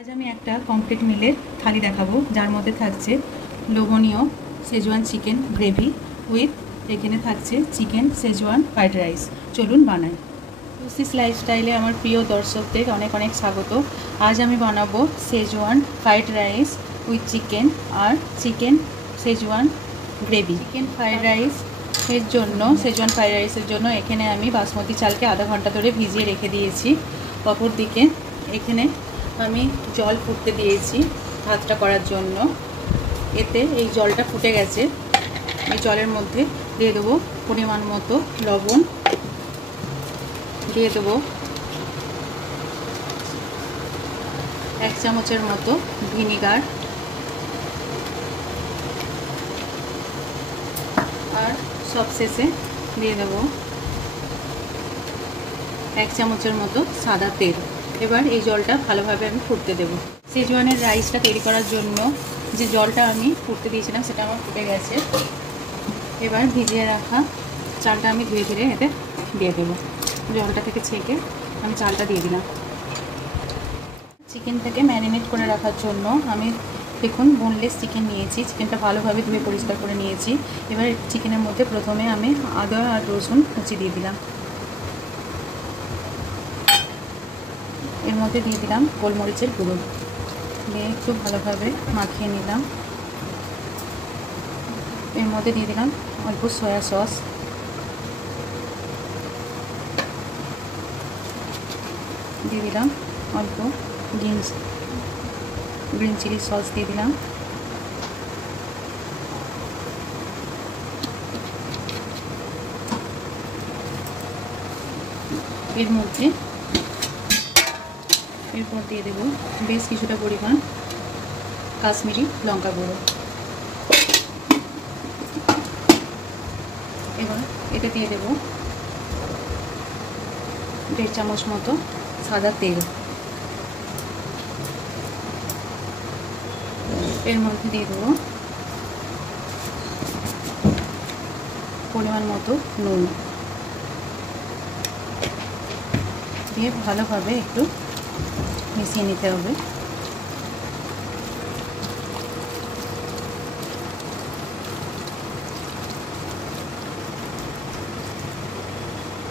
आज আমি একটা কমপ্লিট মিলের থালি দেখাবো যার মধ্যে থাকছে লোভনীয় সেজওয়ান চিকেন গ্রেভি উইথ এখানে থাকছে চিকেন সেজওয়ান ফ্রাইড রাইস। চলুন বানাই। রুচিস লাইফস্টাইলে আমার প্রিয় দর্শকদের অনেক অনেক স্বাগত। আজ আমি বানাবো Schezwan fried rice with chicken আর chicken Schezwan gravy. Chicken fried rice এর জন্য সেজওয়ান ফ্রাইড রাইসের জন্য এখানে আমি বাসমতি চালকে আধা ঘন্টা ধরে ভিজিয়ে রেখে দিয়েছি। অপর দিকে এখানে আমি জল ফুটতে দিয়েছি ভাতটা করার জন্য। এতে এই জলটা ফুটে গেছে। এই জলের মধ্যে দিয়ে দেবো পরিমাণ মতো লবণ, দিয়ে দেবো 1 চামচের মতো ভিনিগার আর সবশেষে দিয়ে দেবো 1 চামচের মতো সাদা তেল। এবার এই জলটা ভালোভাবে আমি ফুটতে দেবো। সেজওয়ানের রাইসটা তৈরি করার জন্য যে জলটা আমি ফুটতে দিয়েছিলাম সেটা আমার ফুটে গেছে। এবার ভিজিয়ে রাখা চালটা আমি ধীরে ধীরে এতে দিয়ে দেবো। জলটা থেকে ছেঁকে আমি চালটা দিয়ে দিলাম। চিকেনটাকে ম্যারিনেট করে রাখার জন্য আমি দেখুন বোনলেস চিকেন নিয়েছি। চিকেনটা ভালোভাবে ধুয়ে পরিষ্কার করে নিয়েছি। এবার চিকেনের মধ্যে প্রথমে আমি আদা আর রসুন কুচি দিয়ে দিলাম। এর মধ্যে দিয়ে দিলাম গোলমরিচের গুঁড়ো, দিয়ে একটু ভালোভাবে মাখিয়ে নিলাম। এর মধ্যে দিয়ে দিলাম অল্প সয়া সস, দিয়ে দিলাম অল্প গ্রিন চিলি সস দিয়ে দিলাম। এর মধ্যে এরপর দিয়ে দেব বেশ কিছুটা পরিমাণ কাশ্মীরি লঙ্কা গুঁড়ো। এবার এতে দিয়ে দেব 1.5 চামচ মতো সাদা তেল। এর মধ্যে দিয়ে দেব পরিমাণ মতো নুন, দিয়ে ভালোভাবে একটু মিশিয়ে নিতে হবে।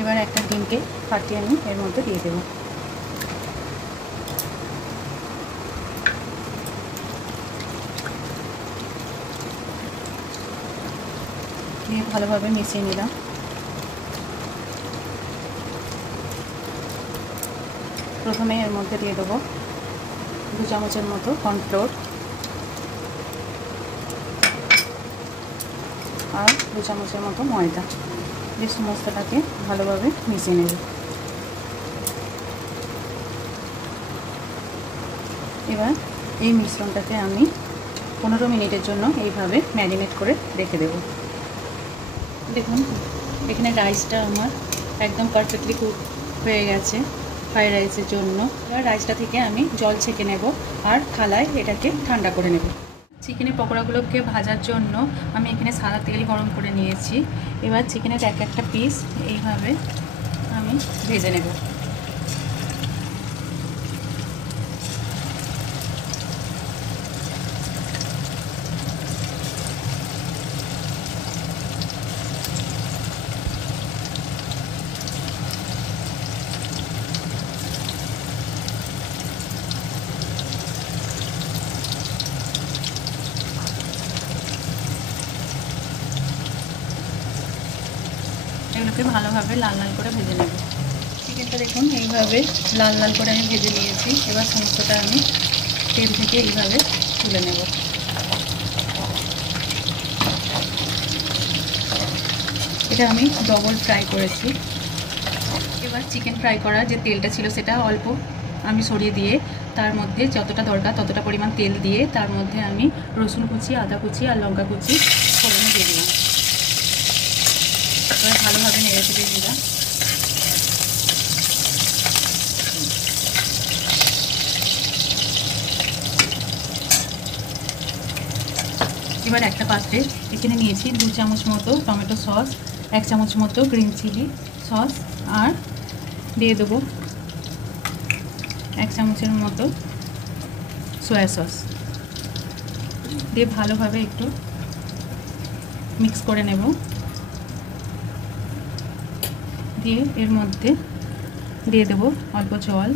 এবার একটা ডিমকে ফাটিয়ে আমি এর মধ্যে দিয়ে দেব। দিয়ে ভালোভাবে মিশিয়ে নিলাম। প্রথমে এর মধ্যে দিয়ে দেবো 2 চামচের মতো কর্নফ্লোর আর 2 চামচের মতো ময়দা, দিয়ে সমস্তটাকে ভালোভাবে মিশিয়ে নেব। এবার এই মিশ্রণটাকে আমি 15 মিনিটের জন্য এইভাবে ম্যারিনেট করে রেখে দেব। দেখুন এখানে রাইসটা আমার একদম পারফেক্টলি কুক হয়ে গেছে ফ্রাইড রাইসের জন্য। এবার রাইসটা থেকে আমি জল ছেঁকে নেব আর থালায় এটাকে ঠান্ডা করে নেব। চিকেনের পকোড়াগুলোকে ভাজার জন্য আমি এখানে সাদা তেল গরম করে নিয়েছি। এবার চিকেনের এক একটা পিস এইভাবে আমি ভেজে নেব। এগুলোকে ভালোভাবে লাল লাল করে ভেজে নেব। চিকেনটা দেখুন এইভাবে লাল লাল করে আমি ভেজে নিয়েছি। এবার সমস্তটা আমি তেল থেকে এইভাবে তুলে নেব। এটা আমি ডবল ফ্রাই করেছি। এবার চিকেন ফ্রাই করা যে তেলটা ছিল সেটা অল্প আমি সরিয়ে দিয়ে তার মধ্যে যতটা দরকার ততটা পরিমাণ তেল দিয়ে তার মধ্যে আমি রসুন কুচি, আদা কুচি আর লঙ্কা কুচি ফোড়নে দিয়ে দিলাম। এবার ভালোভাবে নেড়ে চেড়ে দিলাম। এবার একটা পাত্রে এখানে নিয়েছি 2 চামচ মতো টমেটো সস, 1 চামচ মতো গ্রিন চিলি সস আর দিয়ে দেবো 1 চামচের মতো সয়া সস দিয়ে ভালোভাবে একটু মিক্স করে নেব। দিয়ে এর মধ্যে দিয়ে দেবো অল্প জল,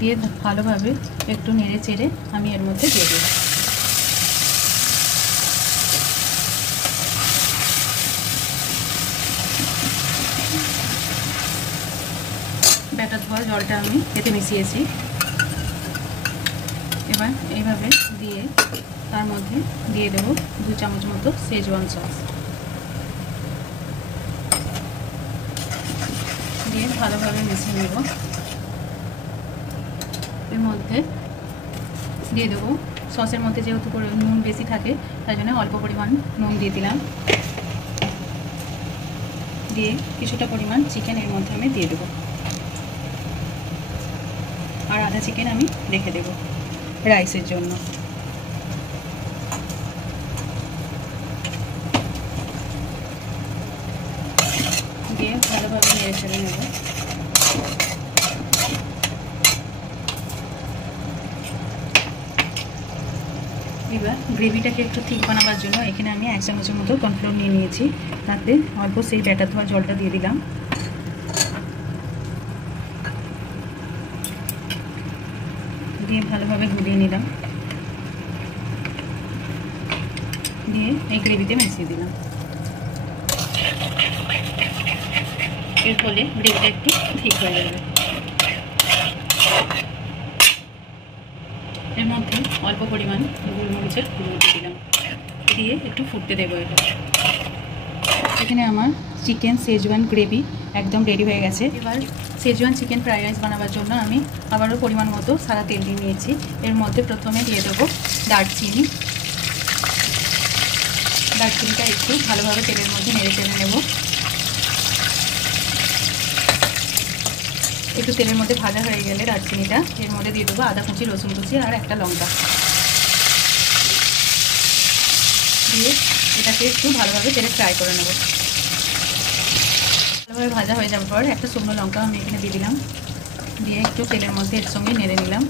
দিয়ে ভালোভাবে একটু নেড়ে চেড়ে আমি এর মধ্যে দিয়ে দেবো। ব্যাটার ধোয়া জলটা আমি এতে মিশিয়েছি। এবার এইভাবে দিয়ে তার মধ্যে দিয়ে দেবো 2 চামচ মতো শেজওয়ান সস, দিয়ে ভালোভাবে মিশিয়ে নেব। এর মধ্যে দিয়ে দেবো সসের মধ্যে যেহেতু নুন বেশি থাকে তাই জন্য অল্প পরিমাণ নুন দিয়ে দিলাম। দিয়ে কিছুটা পরিমাণ চিকেন এর মধ্যে আমি দিয়ে দেবো, আর আধা চিকেন আমি রেখে দেবো রাইসের জন্য। দিয়ে ভালোভাবে নেড়ে চেড়ে নেব। এবার গ্রেভিটাকে একটু ঠিক বানাবার জন্য এখানে আমি 1 চামচের মতো কর্নফ্লোর নিয়ে নিয়েছি, তাতে অল্প সেই ব্যাটার ধোয়া জলটা দিয়ে দিলাম। দিয়ে ভালোভাবে গুলিয়ে নিলাম, দিয়ে এই গ্রেভিতে মিশিয়ে দিলাম। এর ফলে গ্রেভিটা একটু ঠিক হয়ে যাবে। এর মধ্যে অল্প পরিমাণ গোলমরিচের গুঁড়ো দিয়ে দিলাম, দিয়ে একটু ফুটতে দেবো এটা। এখানে আমার চিকেন শেজওয়ান গ্রেভি একদম রেডি হয়ে গেছে। এবার শেজওয়ান চিকেন ফ্রাইড রাইস বানাবার জন্য আমি আবারও পরিমাণ মতো সাদা তেল দিয়ে নিয়েছি। এর মধ্যে প্রথমে দিয়ে দেবো দারচিনি। দারচিনিটা একটু ভালোভাবে তেলের মধ্যে নেড়ে চেড়ে নেব। একটু তেলের মধ্যে ভাজা হয়ে গেলে দারচিনিটা এর মধ্যে দিয়ে দেবো আদা কুচি, রসুন কুচি আর একটা লঙ্কা, দিয়ে এটাকে একটু ভালোভাবে তেলে ফ্রাই করে নেব। ভালোভাবে ভাজা হয়ে যাওয়ার পর একটা শুকনো লঙ্কা আমি এখানে দিয়ে দিলাম, দিয়ে একটু তেলের মধ্যে এর সঙ্গে নেড়ে নিলাম।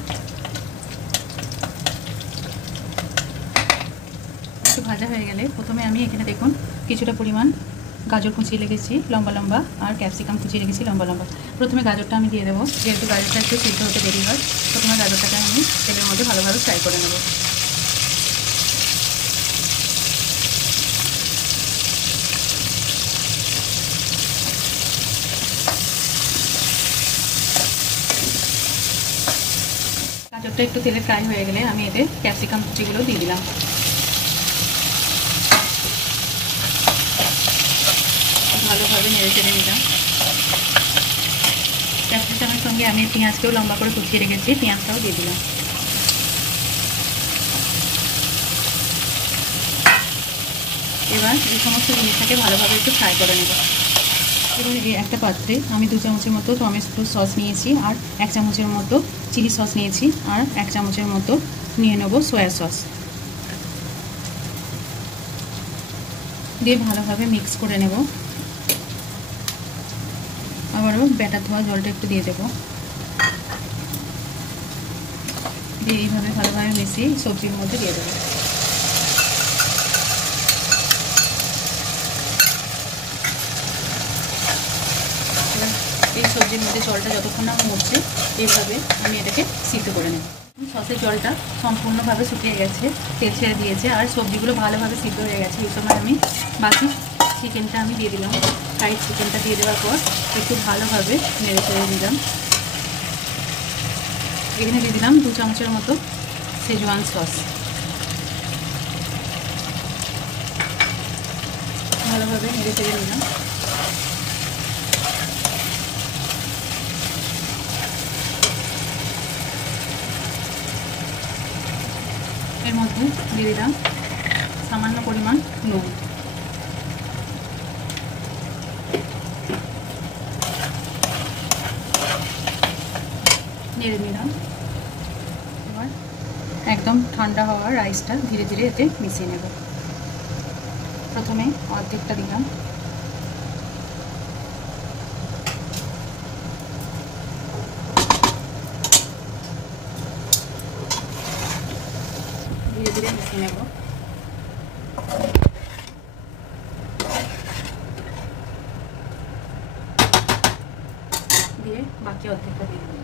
একটু ভাজা হয়ে গেলে প্রথমে আমি এখানে দেখুন কিছুটা পরিমাণ গাজর কুচিয়ে রেখেছি লম্বা লম্বা, আর ক্যাপসিকাম কুচিয়ে রেখেছি লম্বা লম্বা। প্রথমে গাজরটা আমি দিয়ে দেবো, যেহেতু গাজরটা একটু সিদ্ধ হতে দেরি হয়। প্রথমে গাজরটাকে আমি তেলের মধ্যে ভালোভাবে ফ্রাই করে নেব। গাজরটা একটু তেলে ফ্রাই হয়ে গেলে আমি এতে ক্যাপসিকাম কুচিগুলো দিয়ে দিলাম। ভালোভাবে নেড়ে চেড়ে নিলাম। ক্যাপসিকামের সঙ্গে আমি পেঁয়াজকেও লম্বা করে কুচিয়ে রেখেছি, পেঁয়াজটাও দিয়ে দিলাম। এবার এই সমস্ত জিনিসটাকে ভালোভাবে একটু ফ্রাই করে নেব। এবার এই একটা পাত্রে আমি 2 চামচের মতো টমেটো সস নিয়েছি, আর 1 চামচের মতো চিলি সস নিয়েছি, আর 1 চামচের মতো নিয়ে নেব সয়া সস। দিয়ে ভালোভাবে মিক্স করে নেব। আবারও ব্যাটার ধোয়া জলটা একটু দিয়ে দেবো, দিয়ে এইভাবে ভালোভাবে মিশিয়ে সবজির মধ্যে দিয়ে দেবো। এই সবজির মধ্যে জলটা যতক্ষণ না মরছে এইভাবে আমি এটাকে সিদ্ধ করে নেব। সসের জলটা সম্পূর্ণভাবে শুকিয়ে গেছে, তেল ছেড়ে দিয়েছে, আর সবজিগুলো ভালোভাবে সিদ্ধ হয়ে গেছে। এই সময় আমি বাকি চিকেনটা আমি দিয়ে দিলাম। ফ্রাইড চিকেনটা দিয়ে দেওয়ার পর একটু ভালোভাবে নেড়ে চেড়ে দিলাম। এখানে দিয়ে দিলাম 2 চামচের মতো শেজওয়ান সস। ভালোভাবে নেড়ে চেড়ে নিলাম। এর মধ্যে দিয়ে দিলাম সামান্য পরিমাণ নুন। নেড়ে নিলাম। এবার একদম ঠান্ডা হওয়া রাইসটা ধীরে ধীরে এতে মিশিয়ে নেব। প্রথমে অর্ধেকটা দিলাম, ধীরে মিশিয়ে নেব। দিয়ে বাকি অর্ধেকটা দিয়ে দেবো।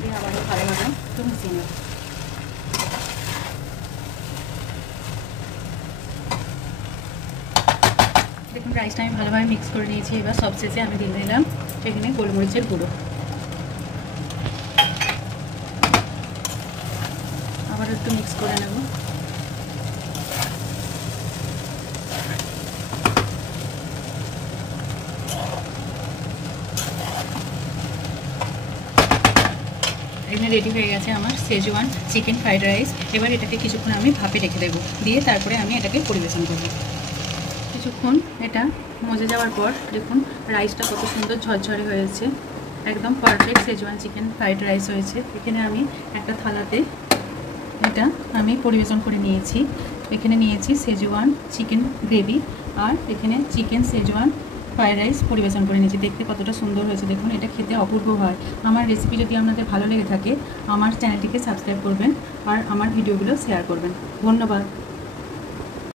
দিয়ে আবারও ভালোভাবে একটু মিশিয়ে নেব। দেখুন রাইসটা আমি ভালোভাবে মিক্স করে নিয়েছি। এবার সবশেষে আমি দিয়ে দিলাম সেখানে গোলমরিচের গুঁড়ো। আবার একটু মিক্স করে নেব। এখানে রেডি হয়ে গেছে আমার শেজওয়ান চিকেন ফ্রাইড রাইস। এবার এটাকে কিছুক্ষণ আমি ভাপে রেখে দেবো, দিয়ে তারপরে আমি এটাকে পরিবেশন করব। কিছুক্ষণ এটা মজে যাওয়ার পর দেখুন রাইসটা কত সুন্দর ঝরঝরে হয়েছে, একদম perfect schezwan chicken fried rice হয়েছে। এখানে আমি একটা থালাতে এটা আমি পরিবেশন করে নিয়েছি। এখানে নিয়েছি শেজওয়ান চিকেন গ্রেভি, আর এখানে চিকেন শেজওয়ান ফ্রাইড রাইস পরিবেশন করে নিয়েছি। দেখতে কতটা সুন্দর হয়েছে দেখুন, এটা খেতে অপূর্ব হয়। আমার রেসিপি যদি আপনাদের ভালো লেগে থাকে আমার চ্যানেলটিকে সাবস্ক্রাইব করবেন আর আমার ভিডিওগুলো শেয়ার করবেন। ধন্যবাদ।